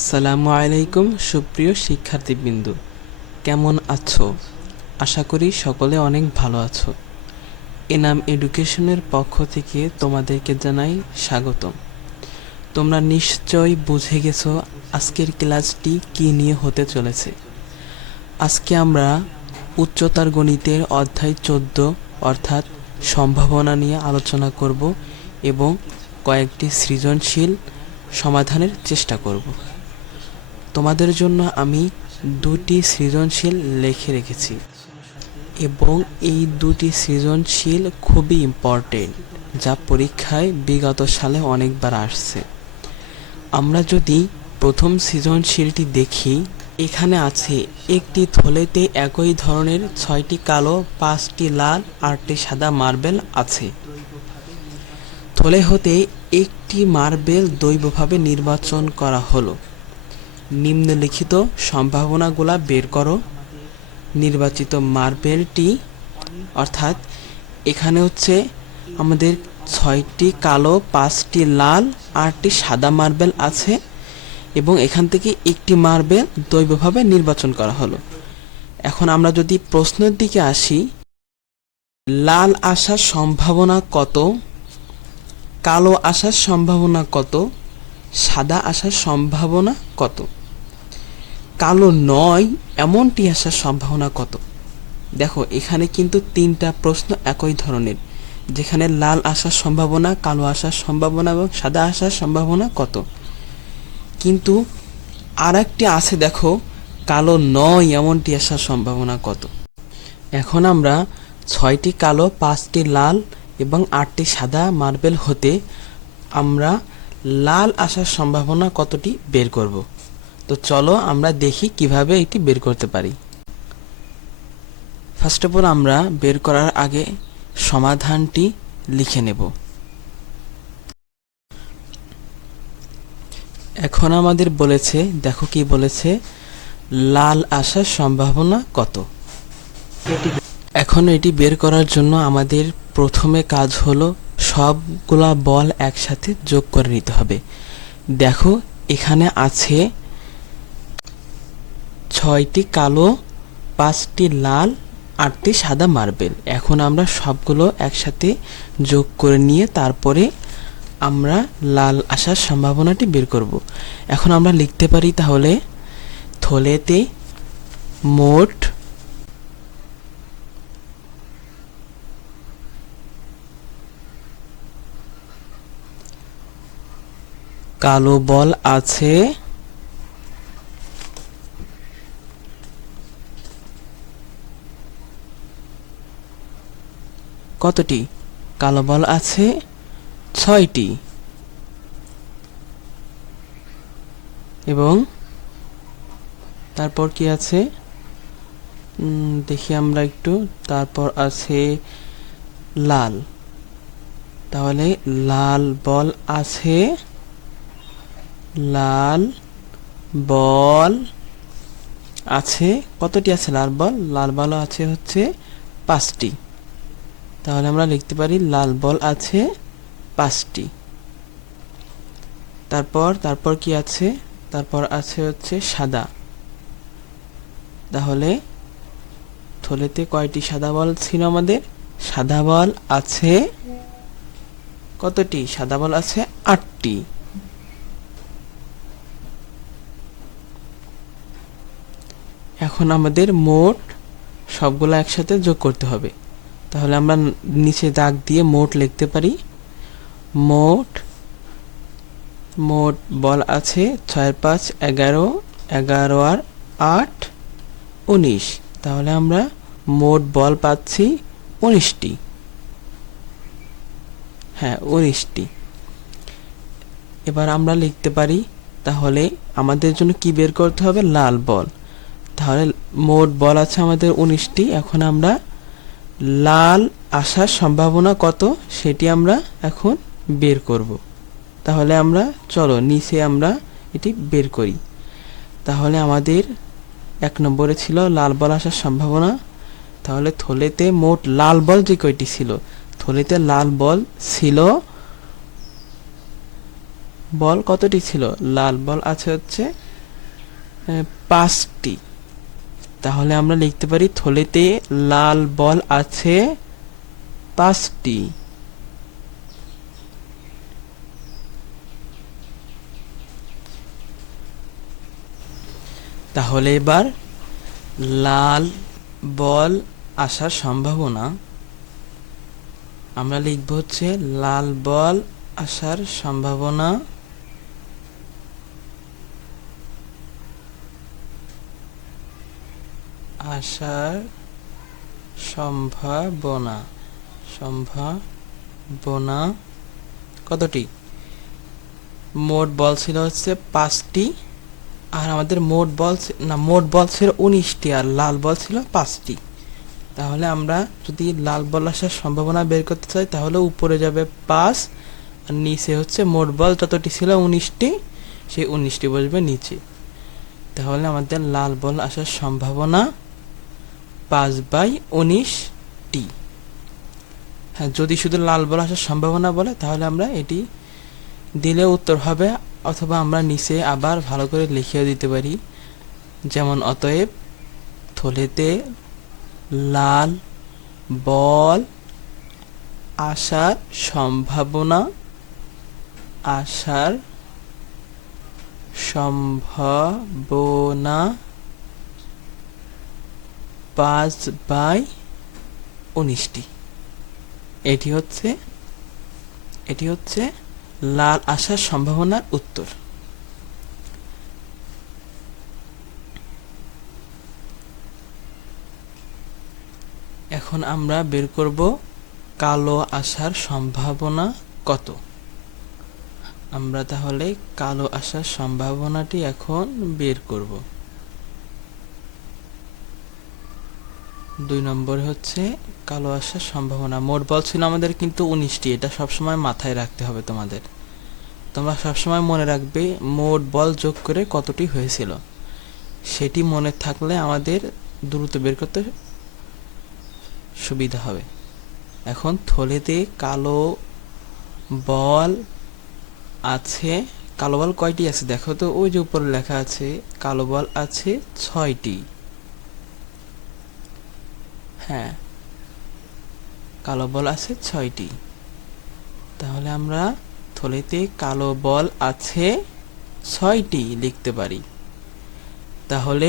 আসসালামু আলাইকুম, সুপ্রিয় শিক্ষার্থীবৃন্দু। কেমন আছো? আশা করি সকলে অনেক ভালো আছো। এনাম এডুকেশনের পক্ষ থেকে তোমাদেরকে জানাই স্বাগতম। তোমরা নিশ্চয়ই বুঝে গেছো আজকের ক্লাসটি কী নিয়ে হতে চলেছে। আজকে আমরা উচ্চতার গণিতের অধ্যায় চোদ্দ অর্থাৎ সম্ভাবনা নিয়ে আলোচনা করব এবং কয়েকটি সৃজনশীল সমাধানের চেষ্টা করব। তোমাদের জন্য আমি দুটি সৃজনশীল লিখে রেখেছি এবং এই দুটি সৃজনশীল খুবই ইম্পর্টেন্ট যা পরীক্ষায় বিগত সালে অনেকবার আসছে। আমরা যদি প্রথম সৃজনশীলটি দেখি, এখানে আছে একটি থলেতে একই ধরনের ছয়টি কালো, পাঁচটি লাল, আটটি সাদা মার্বেল আছে। থলে হতে একটি মার্বেল দৈবভাবে নির্বাচন করা হলো। নিম্নলিখিত সম্ভাবনাগুলা বের করো। নির্বাচিত মার্বেলটি, অর্থাৎ এখানে হচ্ছে আমাদের ছয়টি কালো, পাঁচটি লাল, আটটি সাদা মার্বেল আছে এবং এখান থেকে একটি মার্বেল দৈবভাবে নির্বাচন করা হলো। এখন আমরা যদি প্রশ্নের দিকে আসি, লাল আসার সম্ভাবনা কত? কালো আসার সম্ভাবনা কত? সাদা আসার সম্ভাবনা কত? কালো নয়, এমনটি আসার সম্ভাবনা কত? দেখো, এখানে কিন্তু তিনটা প্রশ্ন একই ধরনের, যেখানে লাল আসার সম্ভাবনা, কালো আসার সম্ভাবনা এবং সাদা আসার সম্ভাবনা কত? কিন্তু আর একটি আছে, দেখো, কালো নয়, এমনটি আসার সম্ভাবনা কত? এখন আমরা ছয়টি কালো, পাঁচটি লাল এবং আটটি সাদা মার্বেল হতে আমরা লাল আসার সম্ভাবনা কতটি বের করব? তো চলো আমরা দেখি কীভাবে এটি বের করতে পারি। ফার্স্ট অফ অল আমরা বের করার আগে সমাধানটি লিখে নেব। এখন আমাদের বলেছে, দেখো কি বলেছে, লাল আসার সম্ভাবনা কত? এখন এটি বের করার জন্য আমাদের প্রথমে কাজ হলো সবগুলা বল একসাথে যোগ করে নিতে হবে। দেখো, এখানে আছে ছয়টি কালো, পাঁচটি লাল, আটটি সাদা মার্বেল। এখন আমরা সবগুলো একসাথে যোগ করে নিয়ে তারপরে আমরা লাল আসার সম্ভাবনাটি বের করব। এখন আমরা লিখতে পারি তাহলে, থলেতে মোট কালো বল আছে কতটি? কালো বল আছে ছয়টি। এবং তারপর কি আছে? দেখি আমরা একটু। তারপর আছে লাল। তাহলে লাল বল আছে, লাল বল আছে। কতটি আছে লাল বল? লাল বল আছে হচ্ছে পাঁচটি। তাহলে আমরা লিখতে পারি লাল বল আছে পাঁচটি। তারপর তারপর কি আছে? তারপর আছে হচ্ছে সাদা। তাহলে থলেতে কয়টি সাদা বল ছিল আমাদের? সাদা বল আছে কতটি? সাদা বল আছে আটটি। এখন আমাদের মোট সবগুলো একসাথে যোগ করতে হবে। তাহলে আমরা নিচে দাগ দিয়ে মোট লিখতে পারি। মোট মোট বল আছে ছয় পাঁচ এগারো এগারো আর আট, উনিশ। তাহলে আমরা মোট বল পাচ্ছি উনিশটি। হ্যাঁ উনিশটি। এবার আমরা লিখতে পারি, তাহলে আমাদের জন্য কি বের করতে হবে? লাল বল। তাহলে মোট বল আছে আমাদের উনিশটি, এখন আমরা লাল আসার সম্ভাবনা কত সেটি আমরা এখন বের করব। তাহলে আমরা, চলো নিচে আমরা এটি বের করি। তাহলে আমাদের এক নম্বরে ছিল লাল বল আসার সম্ভাবনা। তাহলে থলেতে মোট লাল বল যে কয়টি ছিল? থলেতে লাল বল ছিল, বল কতটি ছিল? লাল বল আছে হচ্ছে পাঁচটি। তাহলে আমরা লিখতে পারি থলেতে লাল বল আছে পাঁচটি। তাহলে এবার লাল বল আসার সম্ভাবনা। আমরা লিখব হচ্ছে লাল বল আসার সম্ভাবনা আসার সম্ভাবনা সম্ভাবনা কতটি? মোট বল ছিল হচ্ছে পাঁচটি, আর আমাদের মোট বল না, মোট বল ছিল উনিশটি, আর লাল বল ছিল পাঁচটি। তাহলে আমরা যদি লাল বল আসার সম্ভাবনা বের করতে চাই, তাহলে উপরে যাবে পাঁচ, আর নিচে হচ্ছে মোট বল যতটি ছিল উনিশটি, সেই উনিশটি বসবে নিচে। তাহলে আমাদের লাল বল আসার সম্ভাবনা পাঁচ বাই উনিশটি হ্যাঁ যদি শুধু লাল বল আসার সম্ভাবনা বলে, তাহলে আমরা এটি দিলে উত্তর হবে, অথবা আমরা নিচে আবার ভালো করে লিখিয়ে দিতে পারি। যেমন, অতএব থলেতে লাল বল আসার সম্ভাবনা আসার সম্ভাবনা পাঁচ বাই উনিশটি। এটি হচ্ছে এটি হচ্ছে লাল আসার সম্ভাবনার উত্তর। এখন আমরা বের করব কালো আসার সম্ভাবনা কত। আমরা তাহলে কালো আসার সম্ভাবনাটি এখন বের করব। দুই নম্বরে হচ্ছে কালো আসার সম্ভাবনা। মোট বল ছিল আমাদের কিন্তু উনিশটি, এটা সবসময় মাথায় রাখতে হবে তোমাদের। তোমরা সবসময় মনে রাখবে, মোট বল যোগ করে কতটি হয়েছিল। সেটি মনে থাকলে আমাদের দ্রুত বের করতে সুবিধা হবে। এখন থলেতে কালো বল আছে, কালো বল কয়টি আছে? দেখো তো, ওই যে উপরে লেখা আছে, কালো বল আছে ছয়টি। হ্যাঁ। কালো বল আছে ছয়টি। তাহলে আমরা থলেতে কালো বল আছে ছয়টি লিখতে পারি। তাহলে